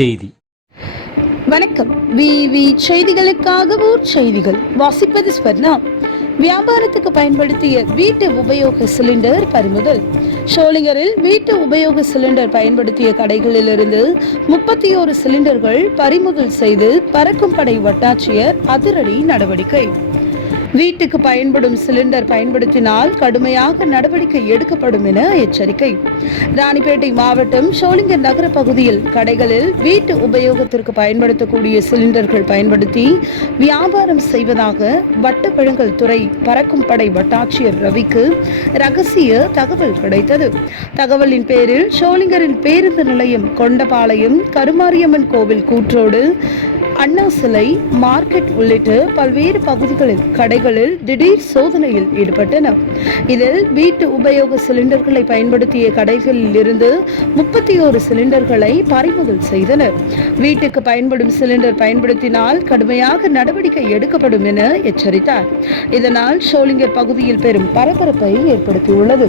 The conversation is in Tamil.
செய்தி. வணக்கம். விவி செய்திகளுக்காக ஊர் செய்திகள் வாசிப்பது ஸ்வர்ணா. வியாபாரத்துக்கு பயன்படுத்திய வீட்டு உபயோக சிலிண்டர் பறிமுதல். ஷோலிங்கரில் வீட்டு உபயோக சிலிண்டர் பயன்படுத்திய கடைகளிலிருந்து 31 சிலிண்டர்கள் பறிமுதல் செய்து பறக்கும் படை வட்டாட்சியர் அதிரடி நடவடிக்கை. வீட்டுக்கு பயன்படும் சிலிண்டர் பயன்படுத்தினால் கடுமையாக நடவடிக்கை எடுக்கப்படும் என எச்சரிக்கை. ராணிப்பேட்டை மாவட்டம் ஷோலிங்கர் நகர பகுதியில் கடைகளில் வீட்டு உபயோகத்திற்கு பயன்படுத்தக்கூடிய சிலிண்டர்கள் பயன்படுத்தி வியாபாரம் செய்வதாக வட்டவழங்கல் துறை பறக்கும் படை வட்டாட்சியர் ரவிக்கு ரகசிய தகவல் கிடைத்தது. தகவலின் பேரில் ஷோலிங்கரின் பேருந்து நிலையம், கொண்டபாளையம், கருமாரியம்மன் கோவில் கூற்றோடு, அண்ணா சிலை, மார்க்கெட் உள்ளிட்ட பல்வேறு பகுதிகளில் கடைகளில் திடீர் சோதனையில் ஈடுபட்டனர். இதில் வீட்டு உபயோக சிலிண்டர்களை பயன்படுத்திய கடைகளில் இருந்து 31 சிலிண்டர்களை பறிமுதல் செய்தனர். வீட்டுக்கு பயன்படும் சிலிண்டர் பயன்படுத்தினால் கடுமையாக நடவடிக்கை எடுக்கப்படும் என எச்சரித்தார். இதனால் ஷோலிங்கர் பகுதியில் பெரும் பரபரப்பை ஏற்படுத்தியுள்ளது.